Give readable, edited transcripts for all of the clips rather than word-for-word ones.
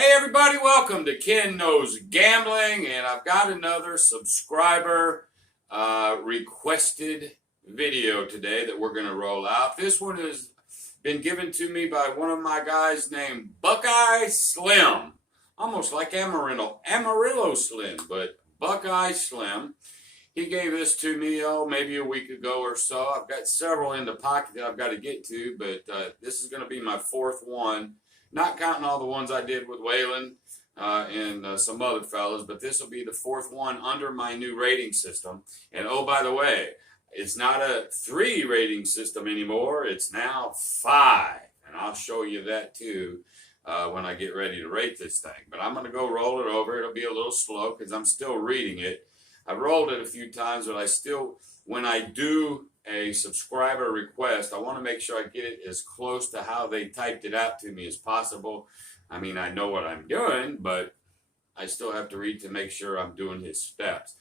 Hey everybody, welcome to Ken Knows Gambling, and I've got another subscriber requested video today that we're going to roll out. This one has been given to me by one of my guys named Buckeye Slim. Almost like Amarillo Slim, but Buckeye Slim. He gave this to me, maybe a week ago or so. I've got several in the pocket that I've got to get to, but this is going to be my fourth one. Not counting all the ones I did with Waylon and some other fellas, but this will be the fourth one under my new rating system. And oh, by the way, it's not a 3 rating system anymore. It's now 5. And I'll show you that too when I get ready to rate this thing. But I'm going to go roll it over. It'll be a little slow because I'm still reading it. I've rolled it a few times, but I still, when I do a subscriber request, I want to make sure I get it as close to how they typed it out to me as possible. I mean, I know what I'm doing, but I still have to read to make sure I'm doing his steps.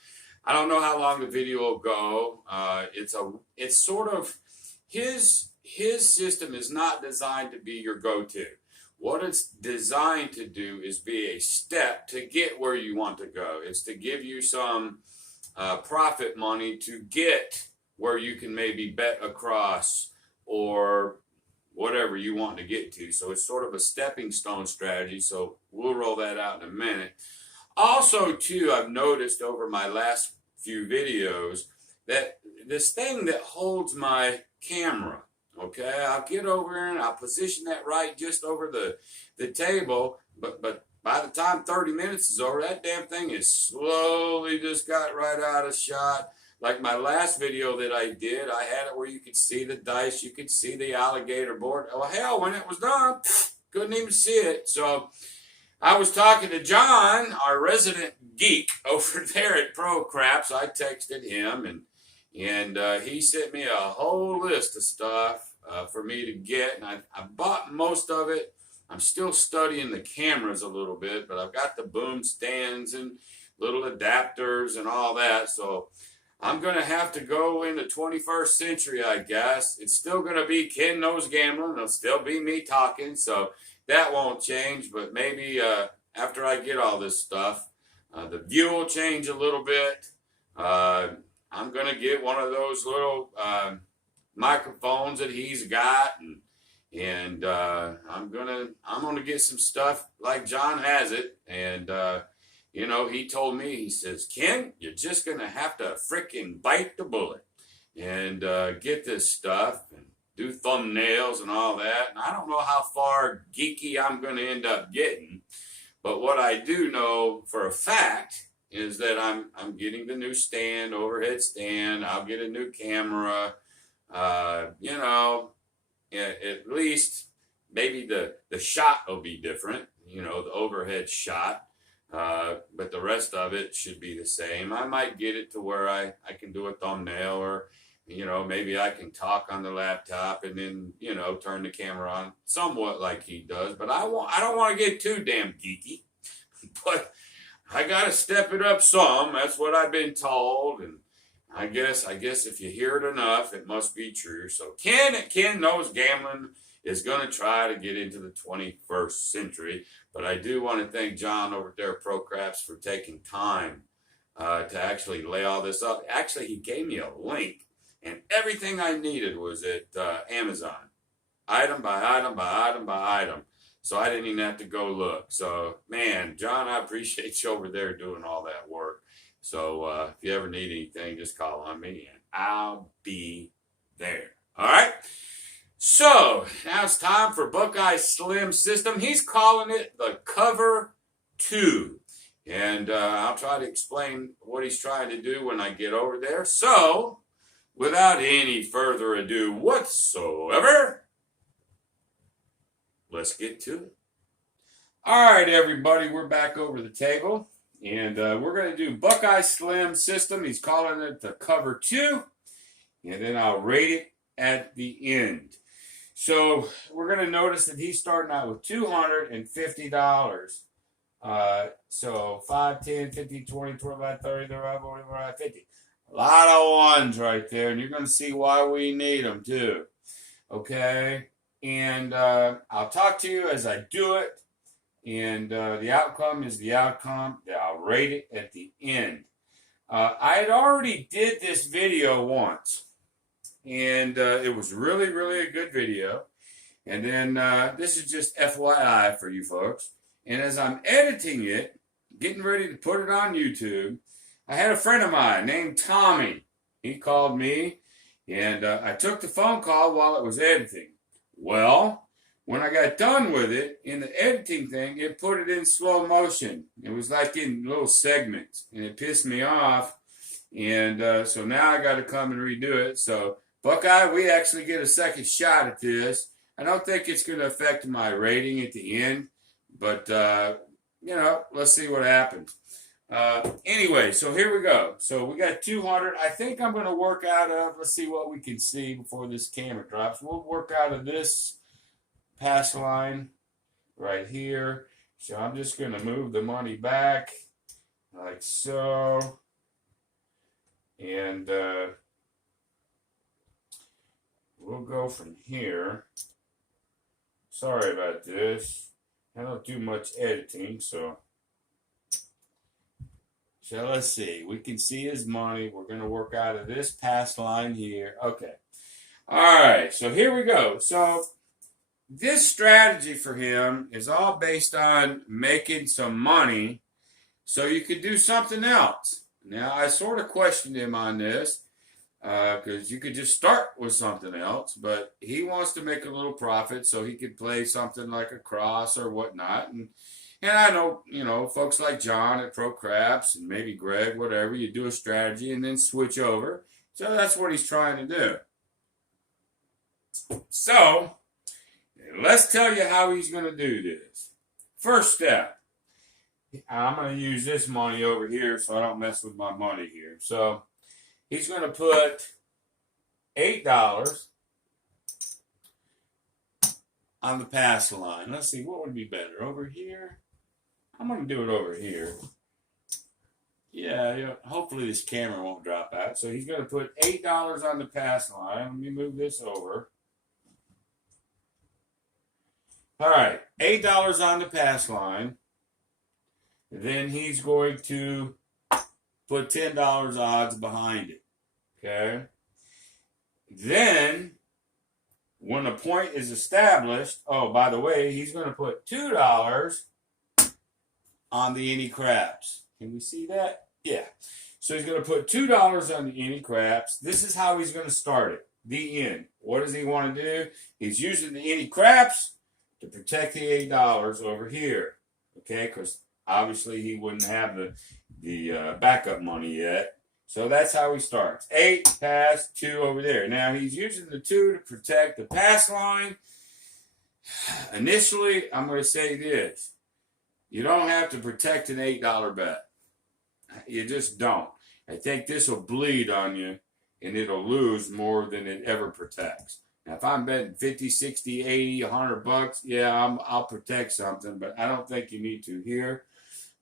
I don't know how long the video will go. It's sort of his system is not designed to be your go-to. What it's designed to do is be a step to get where you want to go. It's to give you some profit money to get where you can maybe bet across or whatever you want to get to. So it's sort of a stepping stone strategy. So we'll roll that out in a minute. Also, too, I've noticed over my last few videos that this thing that holds my camera, okay, I'll get over here and I'll position that right just over the table, but by the time 30 minutes is over, that damn thing is slowly just got right out of shot. Like my last video that I did, I had it where you could see the dice, you could see the alligator board. Oh, hell, when it was done, couldn't even see it. So I was talking to John, our resident geek over there at Pro Craps. I texted him, and he sent me a whole list of stuff for me to get, and I bought most of it. I'm still studying the cameras a little bit, but I've got the boom stands and little adapters and all that, so I'm going to have to go in the 21st century, I guess. It's still going to be Ken Knows Gambling. It'll still be me talking, so that won't change. But maybe after I get all this stuff, the view will change a little bit. I'm going to get one of those little microphones that he's got, and I'm gonna get some stuff like John has it, and you know, he told me, he says, Ken, you're just going to have to frickin' bite the bullet and get this stuff and do thumbnails and all that. And I don't know how far geeky I'm going to end up getting, but what I do know for a fact is that I'm getting the new stand, overhead stand. I'll get a new camera, you know, at least maybe the shot will be different, you know, the overhead shot. But the rest of it should be the same. I might get it to where I can do a thumbnail, or, you know, maybe I can talk on the laptop and then, you know, turn the camera on somewhat like he does. But I don't want to get too damn geeky, but I got to step it up some. That's what I've been told. And I guess if you hear it enough, it must be true. So Ken Knows Gambling is going to try to get into the 21st century. But I do want to thank John over there at Pro Craps for taking time to actually lay all this up. Actually, he gave me a link, and everything I needed was at Amazon. Item by item by item by item. So I didn't even have to go look. So, man, John, I appreciate you over there doing all that work. So if you ever need anything, just call on me, and I'll be there. All right? So, now it's time for Buckeye Slim system. He's calling it the Cover 2. And I'll try to explain what he's trying to do when I get over there. So, without any further ado whatsoever, let's get to it. All right, everybody, we're back over the table. And we're going to do Buckeye Slim system. He's calling it the Cover 2. And then I'll rate it at the end. So we're going to notice that he's starting out with $250. So 5, 10, 15, 20, 25, 30, 35, 45, 50. A lot of ones right there. And you're going to see why we need them too. Okay. And I'll talk to you as I do it. And the outcome is the outcome. I'll rate it at the end. I had already did this video once, and it was really, really a good video. And then this is just FYI for you folks. And as I'm editing it, getting ready to put it on YouTube, I had a friend of mine named Tommy. He called me, and I took the phone call while it was editing. Well, when I got done with it, in the editing thing, it put it in slow motion. It was like in little segments, and it pissed me off. And so now I got to come and redo it. So, Buckeye, we actually get a second shot at this. I don't think it's going to affect my rating at the end, but, let's see what happens. Anyway, so here we go. So we got 200. I think I'm going to work out of, let's see what we can see before this camera drops. We'll work out of this pass line right here. So I'm just going to move the money back like so. And we'll go from here. Sorry about this. I don't do much editing, so let's see. We can see his money. We're going to work out of this pass line here. Okay. All right, so here we go. So this strategy for him is all based on making some money so you could do something else. Now, I sort of questioned him on this because you could just start with something else, but he wants to make a little profit so he could play something like a cross or whatnot. And I know, folks like John at Pro Craps and maybe Greg, whatever, you do a strategy and then switch over. So that's what he's trying to do. So let's tell you how he's going to do this. First step. I'm going to use this money over here so I don't mess with my money here. So he's going to put $8 on the pass line. Let's see, what would be better? Over here? I'm going to do it over here. Yeah, hopefully this camera won't drop out. So he's going to put $8 on the pass line. Let me move this over. All right, $8 on the pass line. Then he's going to put $10 odds behind it. Okay? Then, when a point is established, oh, by the way, he's going to put $2 on the any craps. Can we see that? Yeah. So he's going to put $2 on the any craps. This is how he's going to start it. The end. What does he want to do? He's using the any craps to protect the $8 over here. Okay? Because obviously he wouldn't have the backup money yet. So that's how he starts. 8, pass, 2 over there. Now he's using the 2 to protect the pass line. Initially, I'm going to say this. You don't have to protect an $8 bet. You just don't. I think this will bleed on you and it'll lose more than it ever protects. Now, if I'm betting 50, 60, 80, $100, yeah, I'll protect something, but I don't think you need to here.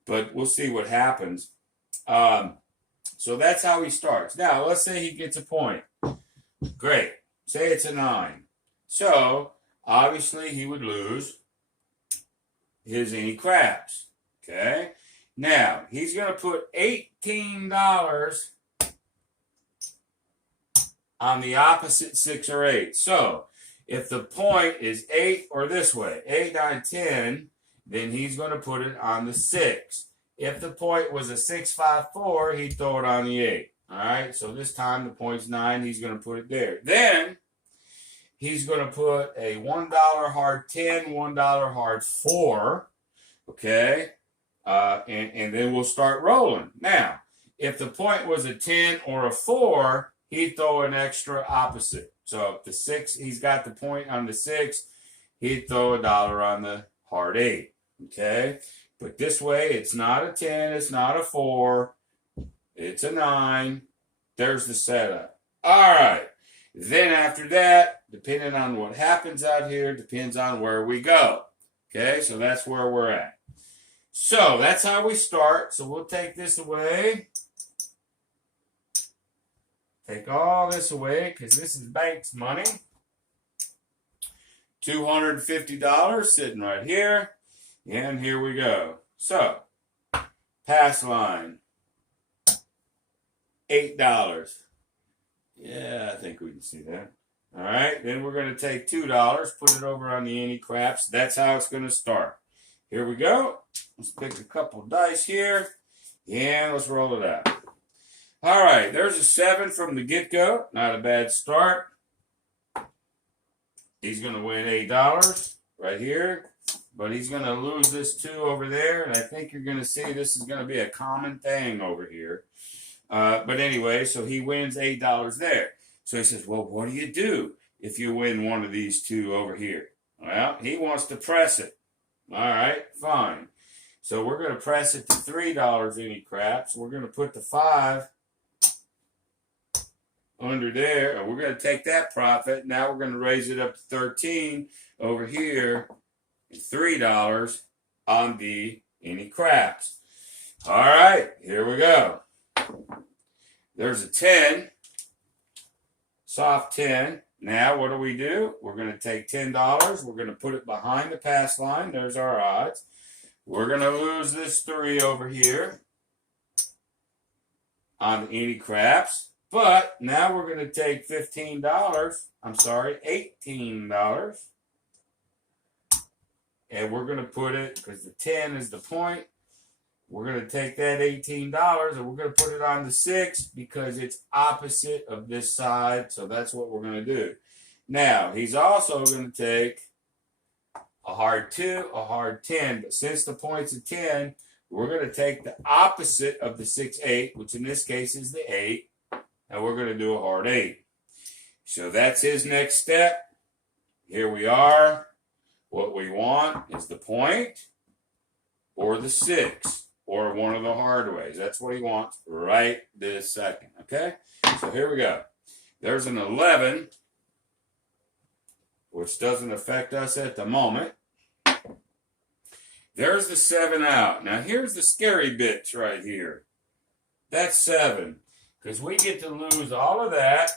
But we'll see what happens. So that's how he starts. Now, let's say he gets a point. Great. Say it's a 9. So, obviously, he would lose his any craps. Okay? Now, he's going to put $18 on the opposite 6 or 8. So, if the point is 8 or this way, 8, 9, 10, then he's going to put it on the 6. If the point was a 6, 5, 4, he'd throw it on the 8. All right, so this time the point's 9. He's going to put it there. Then he's going to put a $1 hard 10, $1 hard 4. Okay, and then we'll start rolling. Now, if the point was a 10 or a 4, he'd throw an extra opposite. So if the 6, he's got the point on the 6, he'd throw a dollar on the hard 8. Okay. But this way, it's not a 10, it's not a 4, it's a 9. There's the setup. All right. Then after that, depending on what happens out here, depends on where we go. Okay, so that's where we're at. So that's how we start. So we'll take this away. Take all this away because this is bank's money. $250 sitting right here. And here we go. So, pass line, $8. Yeah, I think we can see that. All right, then we're going to take $2, put it over on the any craps. That's how it's going to start. Here we go. Let's pick a couple dice here, and let's roll it out. All right, there's a 7 from the get-go. Not a bad start. He's going to win $8 right here, but he's going to lose this 2 over there, and I think you're going to see this is going to be a common thing over here. But anyway, so he wins $8 there. So he says, well, what do you do if you win one of these 2 over here? Well, he wants to press it. All right, fine. So we're going to press it to $3 any craps. We're going to put the 5 under there, and we're going to take that profit. Now we're going to raise it up to 13 over here, and $3 on the any craps. All right, here we go. There's a 10. Soft 10. Now, what do? We're going to take $10. We're going to put it behind the pass line. There's our odds. We're going to lose this 3 over here on the any craps. But now we're going to take $18. And we're going to put it, because the 10 is the point, we're going to take that $18 and we're going to put it on the 6 because it's opposite of this side. So that's what we're going to do. Now, he's also going to take a hard 2, a hard 10. But since the point's a 10, we're going to take the opposite of the 6, 8, which in this case is the 8. And we're going to do a hard 8. So that's his next step. Here we are. What we want is the point or the 6. Or one of the hard ways. That's what he wants right this second. Okay? So here we go. There's an 11, which doesn't affect us at the moment. There's the 7 out. Now here's the scary bits right here. That's 7. Because we get to lose all of that.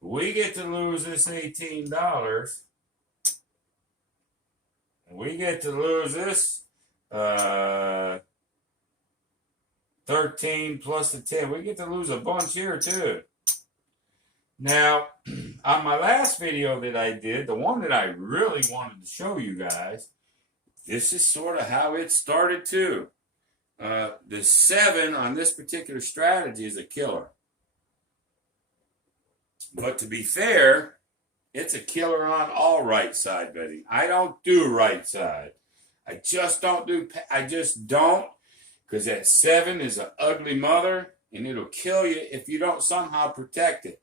We get to lose this $18. And we get to lose this 13 plus the 10. We get to lose a bunch here too. Now, on my last video that I did, the one that I really wanted to show you guys, this is sort of how it started too. The 7 on this particular strategy is a killer. But to be fair, it's a killer on all right side betting. I don't do right side. I just don't. Because that 7 is an ugly mother, and it'll kill you if you don't somehow protect it.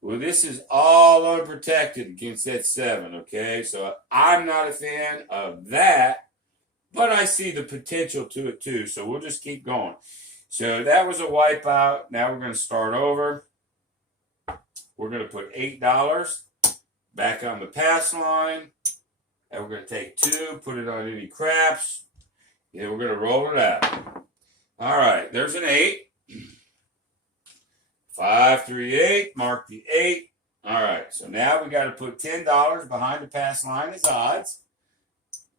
Well, this is all unprotected against that 7, okay? So I'm not a fan of that, but I see the potential to it too. So we'll just keep going. So that was a wipeout. Now we're going to start over. We're going to put $8 back on the pass line. And we're going to take 2, put it on any craps. Yeah, we're going to roll it out. All right, there's an 8. 5, 3, 8. Mark the 8. All right, so now we got to put $10 behind the pass line as odds.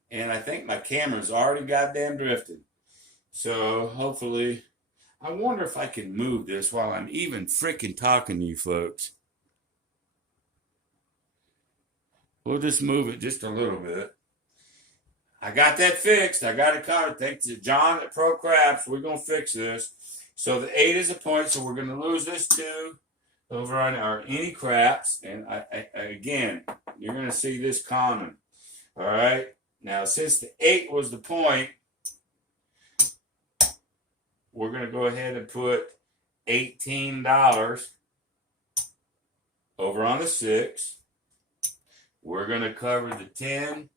And I think my camera's already goddamn drifted. So hopefully, I wonder if I can move this while I'm even freaking talking to you folks. We'll just move it just a little bit. I got that fixed. I got it covered. Thanks to John at Pro Craps. We're going to fix this. So the 8 is a point. So we're going to lose this 2 over on our any craps. And again, you're going to see this common. All right. Now, since the 8 was the point, we're going to go ahead and put $18 over on the 6. We're going to cover the 10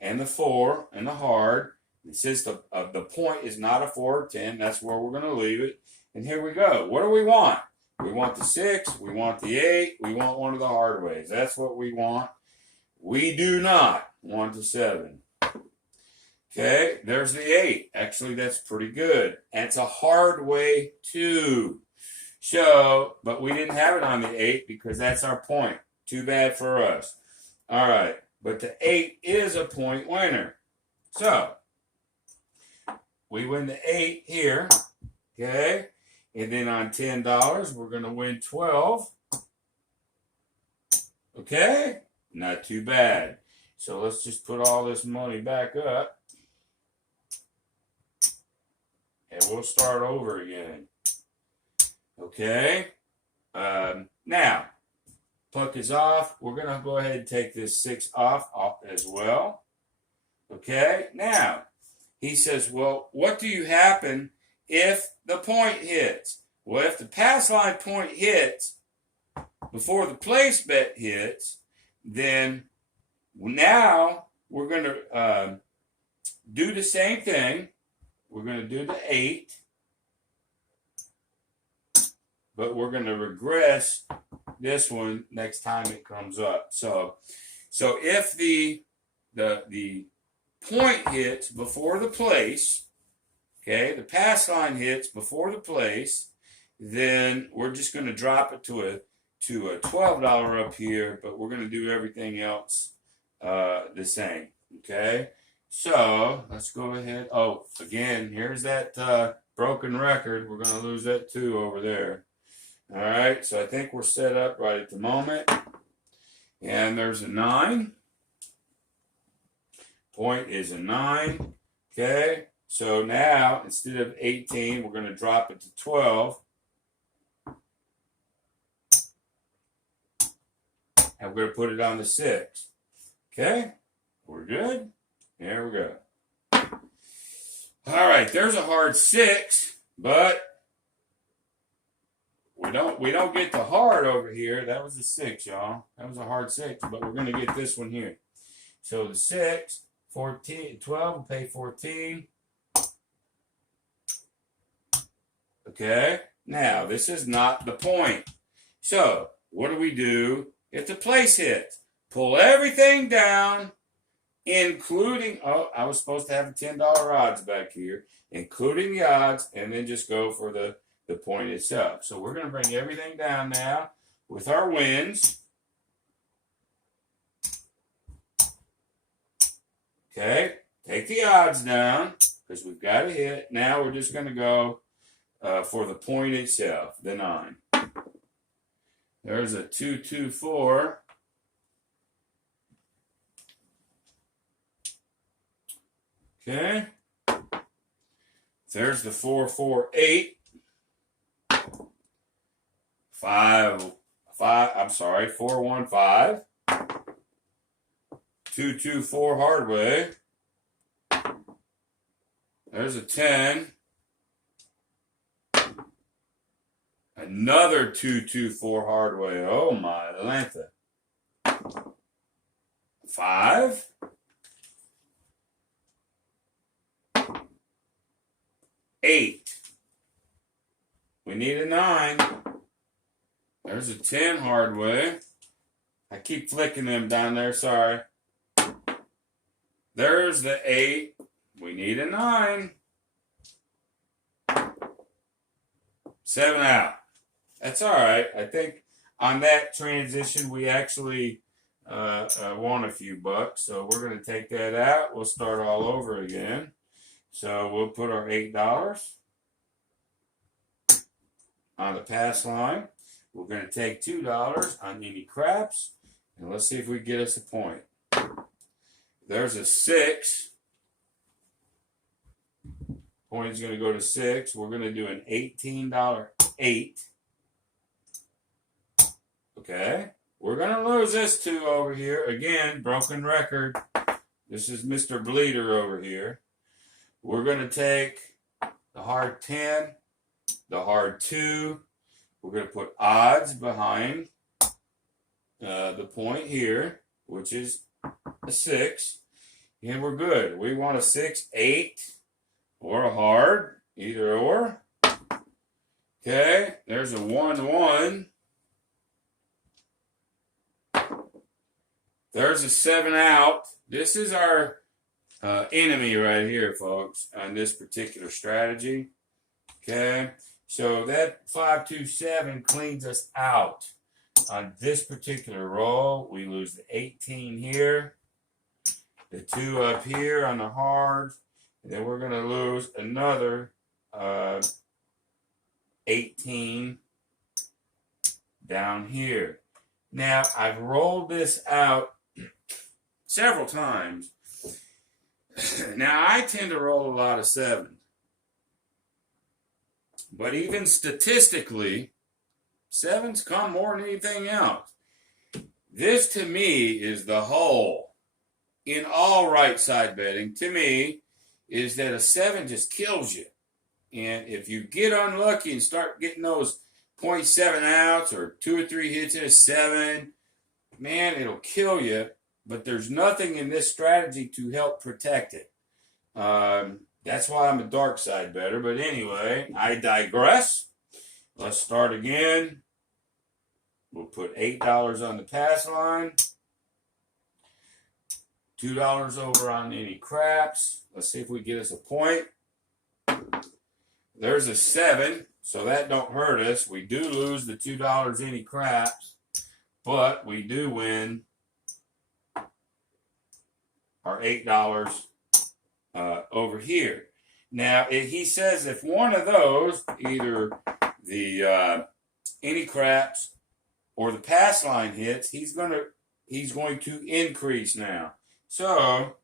and the 4 and the hard. And since the point is not a 4 or 10, that's where we're going to leave it. And here we go. What do we want? We want the 6. We want the 8. We want one of the hard ways. That's what we want. We do not want the 7. Okay, there's the 8. Actually, that's pretty good. And it's a hard way too. So, but we didn't have it on the 8 because that's our point. Too bad for us. All right, but the 8 is a point winner. So, we win the 8 here, okay? And then on $10, we're going to win 12. Okay? Not too bad. So let's just put all this money back up. And we'll start over again. Okay? Now, puck is off. We're going to go ahead and take this 6 off as well. Okay? Now, he says, well, what do you happen if the point hits? Well, if the pass line point hits before the place bet hits, then now we're going to do the same thing. We're going to do the 8, but we're going to regress this one next time it comes up. So if the point hits before the place, okay, the pass line hits before the place, then we're just going to drop it to a $12 up here, but we're going to do everything else the same, okay? So let's go ahead. Oh, again, here's that broken record. We're going to lose that 2 over there. All right, so I think we're set up right at the moment. And there's a 9. Point is a 9. Okay, so now instead of 18, we're going to drop it to 12. And we're going to put it on the 6. Okay, we're good. There we go. All right, there's a hard 6, but we don't get the hard over here. That was a 6, y'all. That was a hard 6, but we're going to get this one here. So the 6, 14, 12, we'll pay 14. Okay, now this is not the point. So what do we do if the place hits? Pull everything down, including, oh, I was supposed to have a $10 odds back here, including the odds, and then just go for the point itself. So we're going to bring everything down now with our wins. Okay, take the odds down because we've got a hit. Now we're just going to go for the point itself, the 9. There's a 2-2-4. Okay. There's the 4-4-8. 4-1-5. 2-2-4 hard way. There's a 10. Another 2-2-4 hard way. Oh my Atlanta. 5. 8. We need a 9. There's a 10 hard way. I keep flicking them down there, sorry. There's the 8. We need a 9. 7 out. That's all right. I think on that transition, we actually won a few bucks. So we're going to take that out. We'll start all over again. So we'll put our $8 on the pass line. We're going to take $2 on any craps. And let's see if we get us a point. There's a 6. Point is going to go to 6. We're going to do an $18 8. Okay. We're going to lose this 2 over here. Again, broken record. This is Mr. Bleeder over here. We're going to take the hard 10, the hard 2. We're going to put odds behind the point here, which is a 6. And we're good. We want a 6, 8, or a hard, either or. Okay, there's a 1-1. There's a 7 out. This is our enemy right here, folks, on this particular strategy. Okay, so that 5-2-7 cleans us out on this particular roll. We lose the 18 here. the 2 up here on the hard, and then we're going to lose another 18 down here. Now, I've rolled this out several times. Now, I tend to roll a lot of 7s. But even statistically, 7s come more than anything else. This, to me, is the whole. In all right side betting, to me, is that a 7 just kills you. And if you get unlucky and start getting those 0.7 outs or 2 or 3 hits in a 7, man, it'll kill you. But there's nothing in this strategy to help protect it. That's why I'm a dark side better. But anyway, I digress. Let's start again. We'll put $8 on the pass line. $2 over on any craps. Let's see if we get us a point. There's a 7, so that don't hurt us. We do lose the $2 any craps, but we do win our $8 over here. Now, he says if one of those, either the any craps or the pass line hits, he's going to increase now. So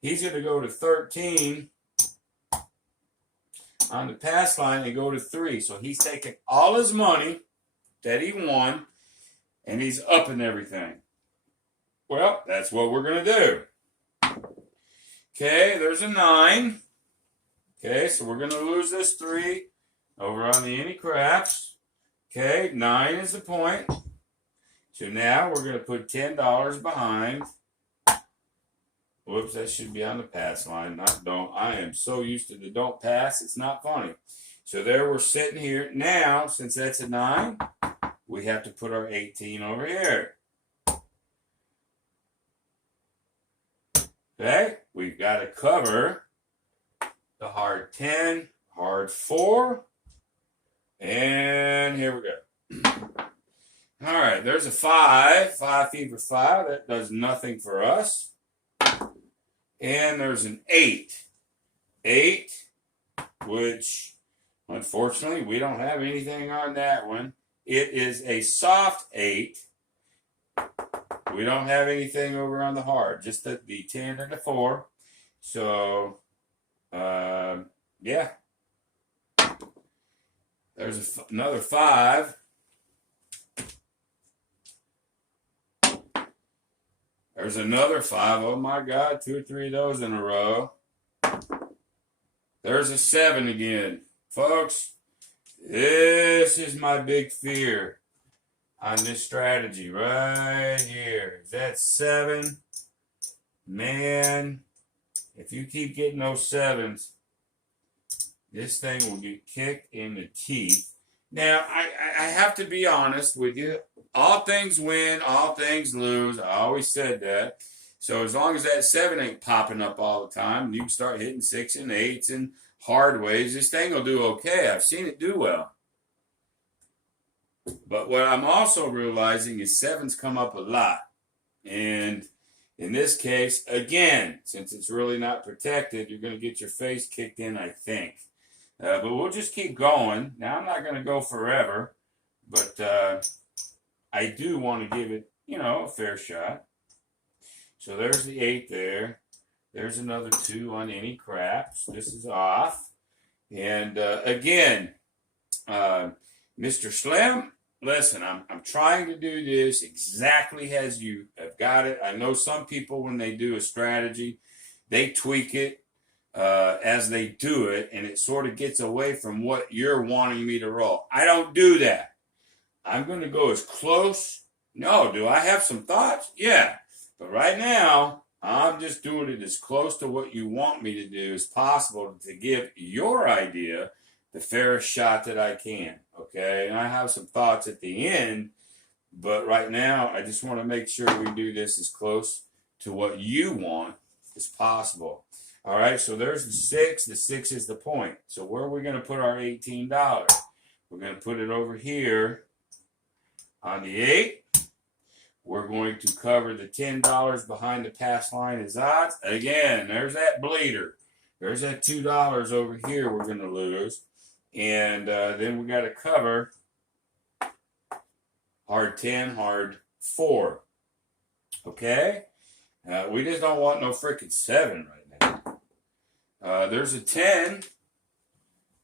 he's going to go to 13 on the pass line and go to 3. So he's taking all his money that he won and he's upping everything. Well, that's what we're going to do. Okay, there's a 9. Okay, so we're going to lose this 3 over on the any craps. Okay, 9 is the point. So now we're going to put $10 behind. Whoops, that should be on the pass line, not don't. I am so used to the don't pass, it's not funny. So there we're sitting here. Now, since that's a 9, we have to put our 18 over here. Okay, we've got to cover the hard 10, hard 4, and here we go. All right, there's a 5, 5 fever 5. That does nothing for us. And there's an 8. 8, which unfortunately we don't have anything on that one. It is a soft 8. We don't have anything over on the hard, just the 10 and the 4. So, yeah. There's another 5. There's another 5. Oh my God, 2 or 3 of those in a row. There's a 7 again. Folks, this is my big fear on this strategy right here. Is that 7? Man, if you keep getting those 7s, this thing will get kicked in the teeth. Now, I have to be honest with you. All things win, all things lose. I always said that. So as long as that 7 ain't popping up all the time, you can start hitting 6 and 8s and hard ways. This thing will do okay. I've seen it do well. But what I'm also realizing is 7s come up a lot. And in this case, again, since it's really not protected, you're going to get your face kicked in, I think. But we'll just keep going. Now, I'm not going to go forever, but I do want to give it, a fair shot. So there's the 8 there. There's another 2 on any craps. This is off. And again, Mr. Slim, listen, I'm trying to do this exactly as you have got it. I know some people, when they do a strategy, they tweak it as they do it, and it sort of gets away from what you're wanting me to roll. I don't do that. I'm going to go as close. No, do I have some thoughts? Yeah. But right now, I'm just doing it as close to what you want me to do as possible to give your idea the fairest shot that I can. Okay? And I have some thoughts at the end, but right now, I just want to make sure we do this as close to what you want as possible. All right, so there's the 6. The 6 is the point. So where are we going to put our $18? We're going to put it over here on the 8. we're going to cover the $10 behind the pass line as odds. Again, there's that bleeder. There's that $2 over here we're going to lose. And then we got to cover hard 10, hard 4. Okay? We just don't want no freaking 7 right now. There's a 10,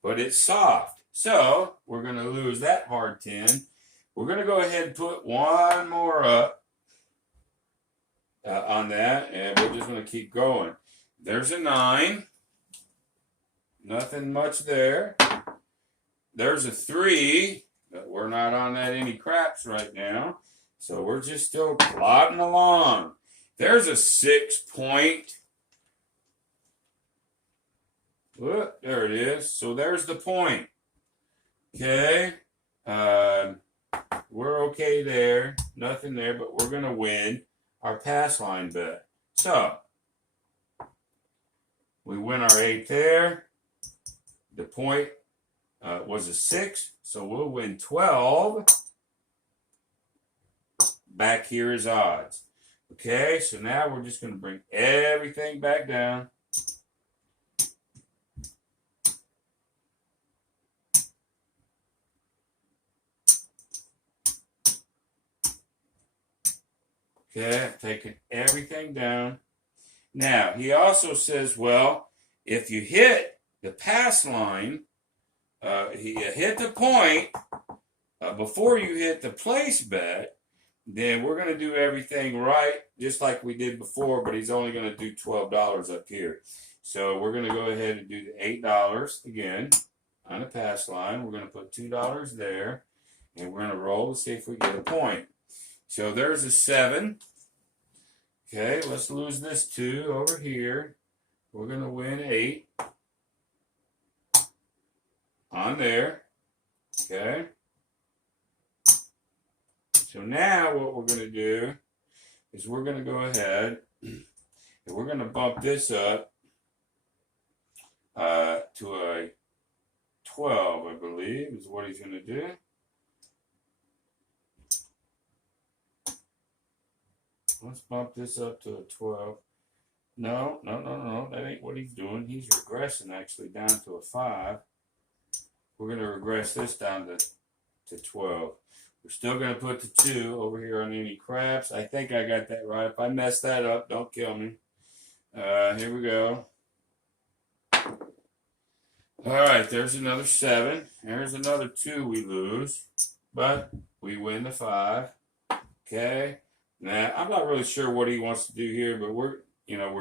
but it's soft. So we're going to lose that hard 10. We're going to go ahead and put one more up on that, and we're just going to keep going. There's a 9. Nothing much there. There's a 3, but we're not on that any craps right now. So we're just still plodding along. There's a 6 point. Look, there it is. So there's the point. Okay. We're okay there. Nothing there, but we're going to win our pass line bet. So we win our 8 there. The point was a 6, so we'll win 12. Back here is odds. Okay, so now we're just going to bring everything back down. Okay, I've taken everything down. Now, he also says, well, if you hit the pass line, you hit the point before you hit the place bet, then we're going to do everything right, just like we did before, but he's only going to do $12 up here. So we're going to go ahead and do the $8 again on the pass line. We're going to put $2 there, and we're going to roll to see if we get a point. So there's a 7. Okay, let's lose this 2 over here. We're going to win 8 on there. Okay. So now what we're going to do is we're going to go ahead and we're going to bump this up to a 12, I believe, is what he's going to do. Let's bump this up to a 12. No. That ain't what he's doing. He's regressing actually down to a 5. We're going to regress this down to 12. We're still going to put the 2 over here on any craps. I think I got that right. If I mess that up, don't kill me. Here we go. All right, there's another 7. There's another 2 we lose, but we win the 5. Okay. Now, I'm not really sure what he wants to do here, but we're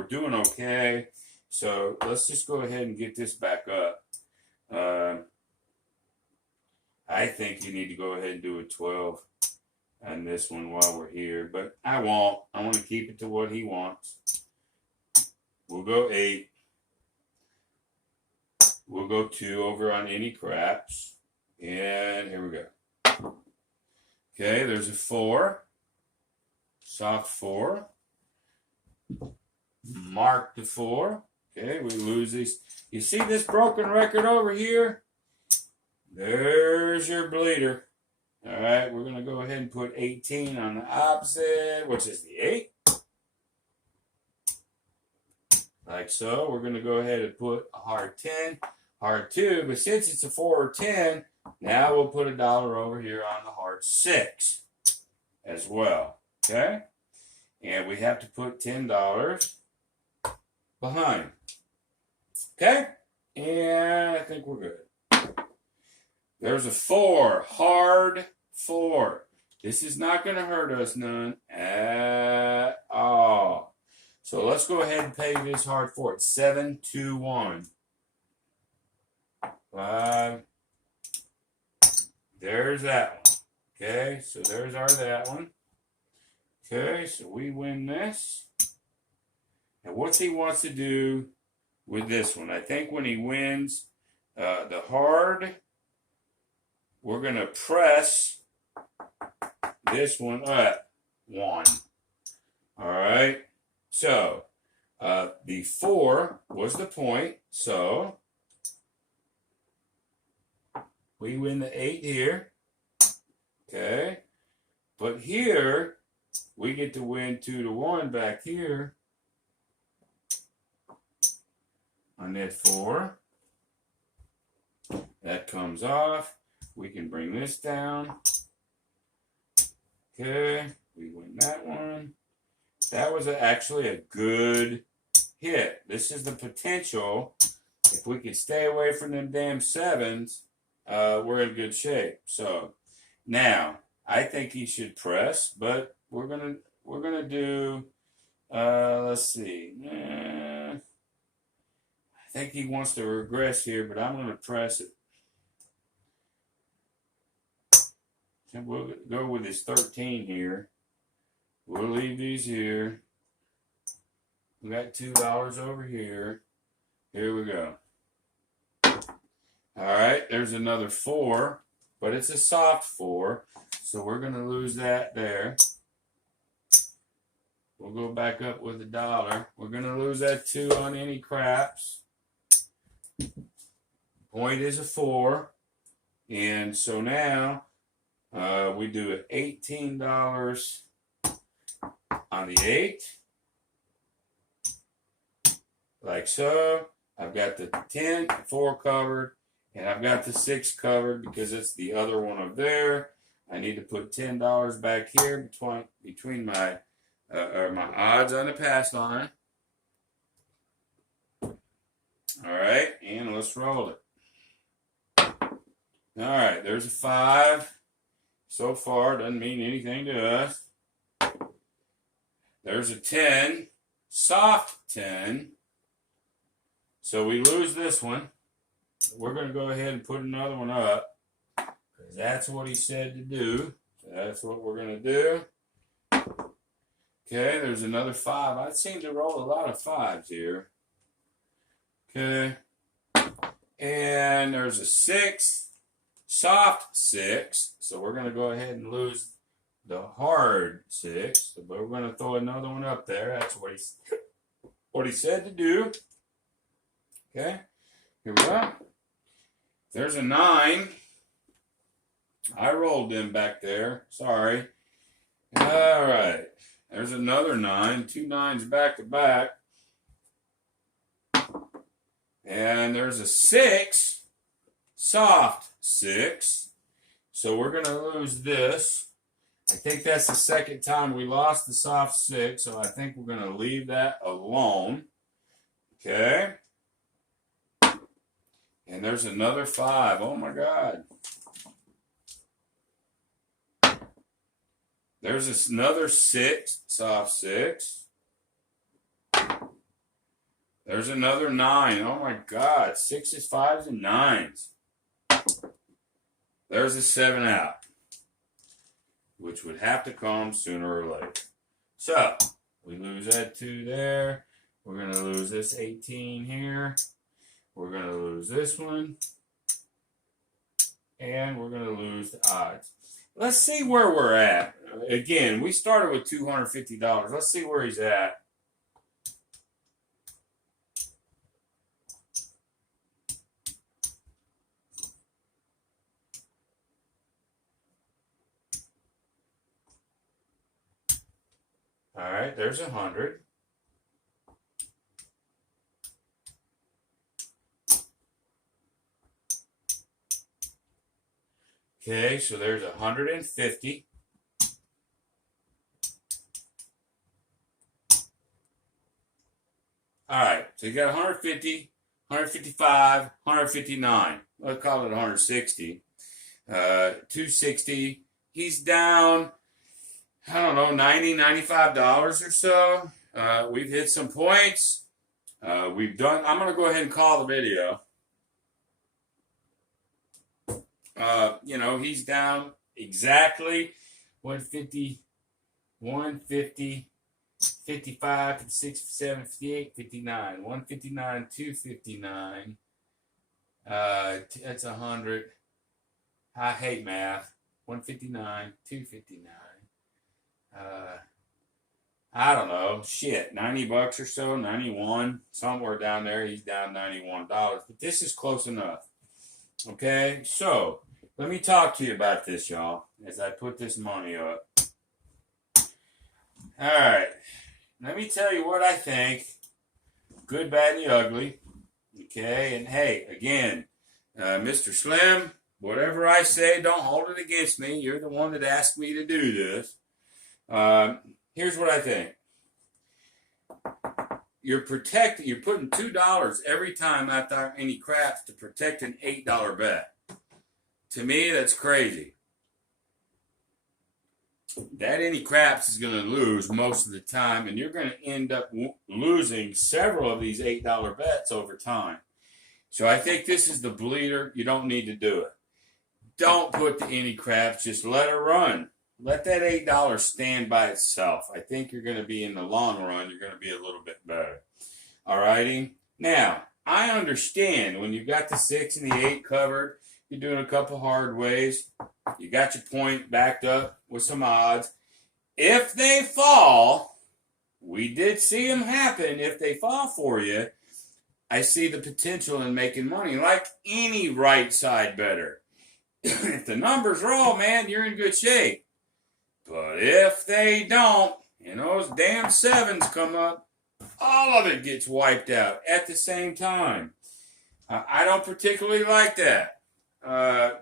doing okay. So let's just go ahead and get this back up. I think you need to go ahead and do a 12 on this one while we're here, but I won't. I want to keep it to what he wants. We'll go 8. We'll go 2 over on any craps. And here we go. Okay, there's a 4. Soft 4. Mark the 4. Okay, we lose these. You see this broken record over here? There's your bleeder. All right, we're going to go ahead and put 18 on the opposite, which is the 8. Like so. We're going to go ahead and put a hard 10, hard 2. But since it's a 4 or 10, now we'll put $1 over here on the hard 6 as well. Okay? And we have to put $10 behind. Okay? And I think we're good. There's a 4. Hard 4. This is not going to hurt us none at all. So let's go ahead and pay this hard 4. It's 721. 5. There's that one. Okay, so there's our that one. Okay, so we win this. And what he wants to do with this one, I think when he wins the hard, we're going to press this one up 1. All right. So the 4 was the point. So we win the 8 here. Okay. But here we get to win 2-1 back here on net 4. That comes off. We can bring this down. Okay, we win that one. That was actually a good hit. This is the potential. If we could stay away from them damn 7s, we're in good shape. So now I think he should press, but we're gonna do. Let's see. I think he wants to regress here, but I'm gonna press it. And we'll go with his 13 here. We'll leave these here. We got $2 over here. Here we go. All right, there's another 4, but it's a soft 4, so we're going to lose that there. We'll go back up with $1. We're going to lose that 2 on any craps. Point is a 4, and so now we do it $18 on the 8, like so. I've got the 10, 4 covered, and I've got the 6 covered because it's the other one up there. I need to put $10 back here between my my odds on the pass line. All right, and let's roll it. All right, there's a 5. So far, doesn't mean anything to us. There's a 10, soft 10. So we lose this one. We're going to go ahead and put another one up, because that's what he said to do. So that's what we're going to do. Okay, there's another 5. I seem to roll a lot of 5s here. Okay. And there's a 6, soft 6. So we're going to go ahead and lose the hard 6. But we're going to throw another one up there. That's what he said to do. Okay, here we go. There's a 9. I rolled them back there. Sorry. All right. There's another 9. 2 9s back to back. And there's a 6. Soft 6. So we're going to lose this. I think that's the second time we lost the soft 6. So I think we're going to leave that alone. Okay. And there's another 5. Oh my God. There's another 6, soft 6. There's another 9. Oh my God. 6s, 5s, and 9s. There's a 7 out, which would have to come sooner or later. So we lose that 2 there. We're going to lose this 18 here. We're going to lose this one. And we're going to lose the odds. Let's see where we're at. Again, we started with $250. Let's see where he's at. All right, there's 100. Okay, so there's 150. All right, so you got 150, 155, 159. Let's call it 160. 260. He's down, I don't know, $90, $95 or so. We've hit some points. I'm going to go ahead and call the video. He's down exactly 150, 150, 55, 56, 57, 58, 59, 159, 259. That's 100. I hate math. 159, 259. I don't know. Shit, $90 or so, 91. Somewhere down there, he's down $91. But this is close enough. Okay, so let me talk to you about this, y'all, as I put this money up. All right. Let me tell you what I think. Good, bad, and the ugly. Okay. And hey, again, Mr. Slim, whatever I say, don't hold it against me. You're the one that asked me to do this. Here's what I think. You're putting $2 every time after any craps to protect an $8 bet. To me, that's crazy. That any craps is going to lose most of the time, and you're going to end up losing several of these $8 bets over time. So I think this is the bleeder. You don't need to do it. Don't put the any craps. Just let it run. Let that $8 stand by itself. I think you're going to be, in the long run, you're going to be a little bit better. All righty? Now, I understand when you've got the 6 and the 8 covered, you're doing a couple hard ways. You got your point backed up with some odds. If they fall, we did see them happen. If they fall for you, I see the potential in making money, like any right side bettor. If the numbers roll, man, you're in good shape. But if they don't, and those damn 7s come up, all of it gets wiped out at the same time. I don't particularly like that.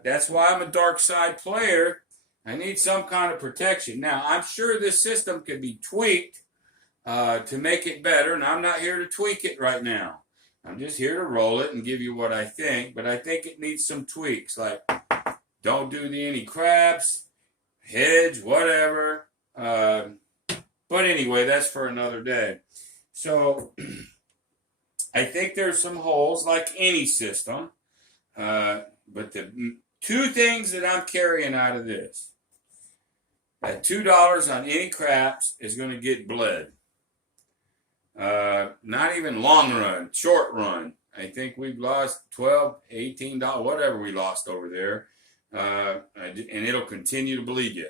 That's why I'm a dark side player. I need some kind of protection. Now, I'm sure this system could be tweaked to make it better, and I'm not here to tweak it right now. I'm just here to roll it and give you what I think, but I think it needs some tweaks, like don't do the any craps, hedge, whatever. But anyway, that's for another day. So I think there's some holes like any system. But the two things that I'm carrying out of this, that $2 on any craps is going to get bled. Not even long run, short run. I think we've lost $12, $18, whatever we lost over there. And it'll continue to bleed you.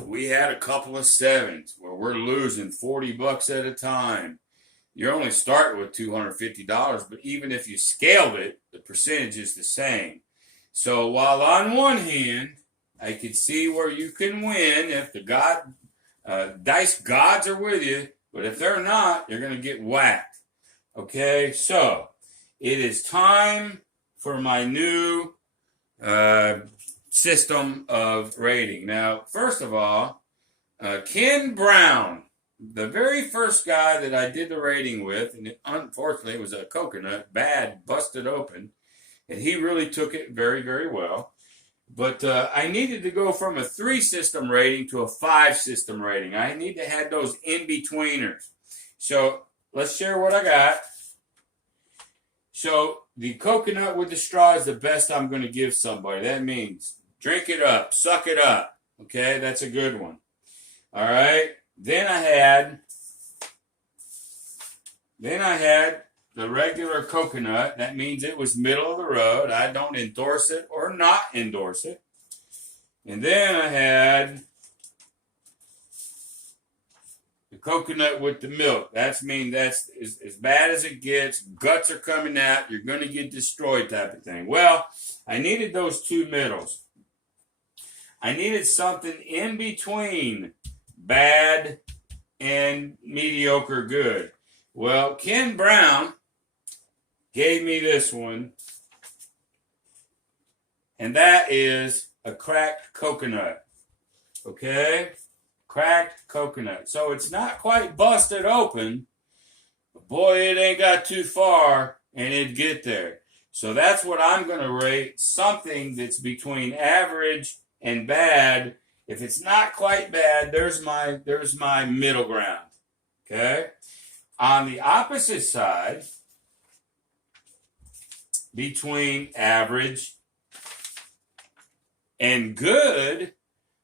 We had a couple of 7s where we're losing $40 at a time. You're only starting with $250, but even if you scaled it, the percentage is the same. So while on one hand, I could see where you can win if the dice gods are with you, but if they're not, you're going to get whacked. Okay, so it is time for my new system of rating. Now, first of all, Ken Brown, the very first guy that I did the rating with, and unfortunately it was a coconut, bad, busted open, and he really took it very, very well. But I needed to go from a 3-system rating to a 5-system rating. I need to have those in-betweeners. So let's share what I got. So the coconut with the straw is the best I'm going to give somebody. That means drink it up, suck it up. Okay, that's a good one. All right. Then I had the regular coconut. That means it was middle of the road. I don't endorse it or not endorse it. And then I had the coconut with the milk. That's as bad as it gets. Guts are coming out. You're going to get destroyed type of thing. Well, I needed those two middles. I needed something in between bad and mediocre good. Well, Ken Brown gave me this one, and that is a cracked coconut. Okay? Cracked coconut. So it's not quite busted open, but boy, it ain't got too far, and it'd get there. So that's what I'm going to rate, something that's between average and bad. If it's not quite bad, there's my middle ground. Okay? On the opposite side, between average and good,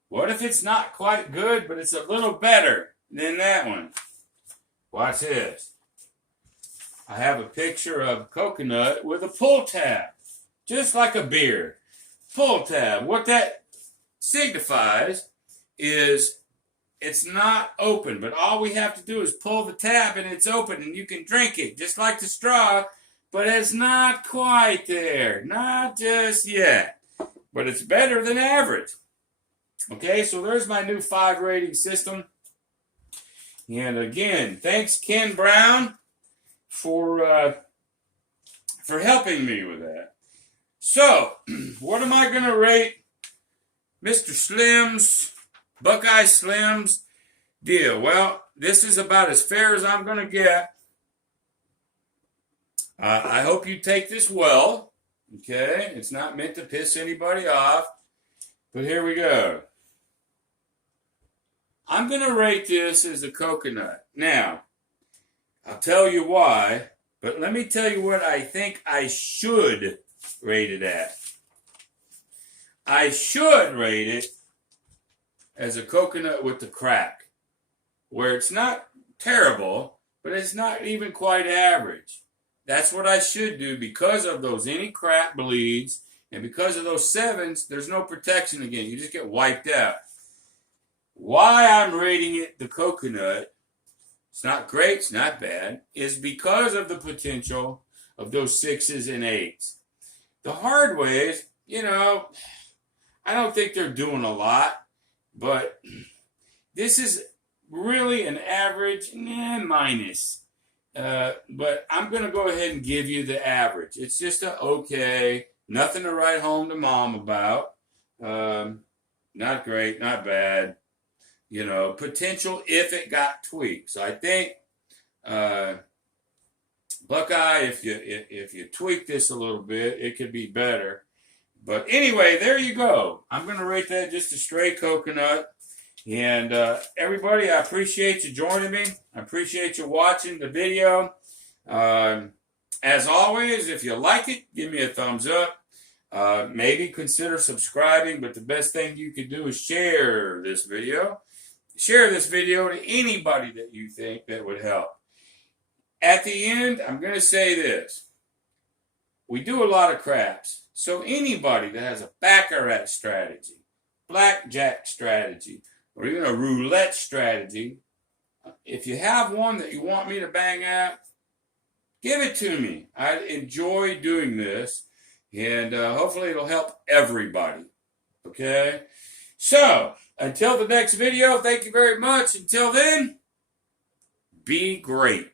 what if it's not quite good, but it's a little better than that one? Watch this. I have a picture of coconut with a pull tab, just like a beer. Pull tab. What that signifies is it's not open, but all we have to do is pull the tab and it's open and you can drink it, just like the straw, but it's not quite there. Not just yet. But it's better than average. Okay, so there's my new 5 rating system. And again, thanks Ken Brown for helping me with that. So, what am I going to rate Mr. Slim's, Buckeye Slim's deal? Well, this is about as fair as I'm going to get. I hope you take this well. Okay, it's not meant to piss anybody off. But here we go. I'm going to rate this as a coconut. Now, I'll tell you why, but let me tell you what I think I should rate it at. I should rate it as a coconut with the crack, where it's not terrible, but it's not even quite average. That's what I should do because of those any crap bleeds, and because of those 7s, there's no protection again. You just get wiped out. Why I'm rating it the coconut, it's not great, it's not bad, is because of the potential of those 6s and 8s. The hard ways, I don't think they're doing a lot, but this is really an average minus. But I'm going to go ahead and give you the average. It's just a okay, nothing to write home to mom about. Not great, not bad. Potential if it got tweaked. So I think Buckeye, if you tweak this a little bit, it could be better. But anyway, there you go. I'm going to rate that just a straight coconut. And everybody, I appreciate you joining me. I appreciate you watching the video. As always, if you like it, give me a thumbs up. Maybe consider subscribing, but the best thing you could do is share this video. Share this video to anybody that you think that would help. At the end, I'm going to say this. We do a lot of craps. So anybody that has a baccarat strategy, blackjack strategy, or even a roulette strategy, if you have one that you want me to bang out, give it to me. I enjoy doing this, and hopefully it'll help everybody. Okay? So, until the next video, thank you very much. Until then, be great.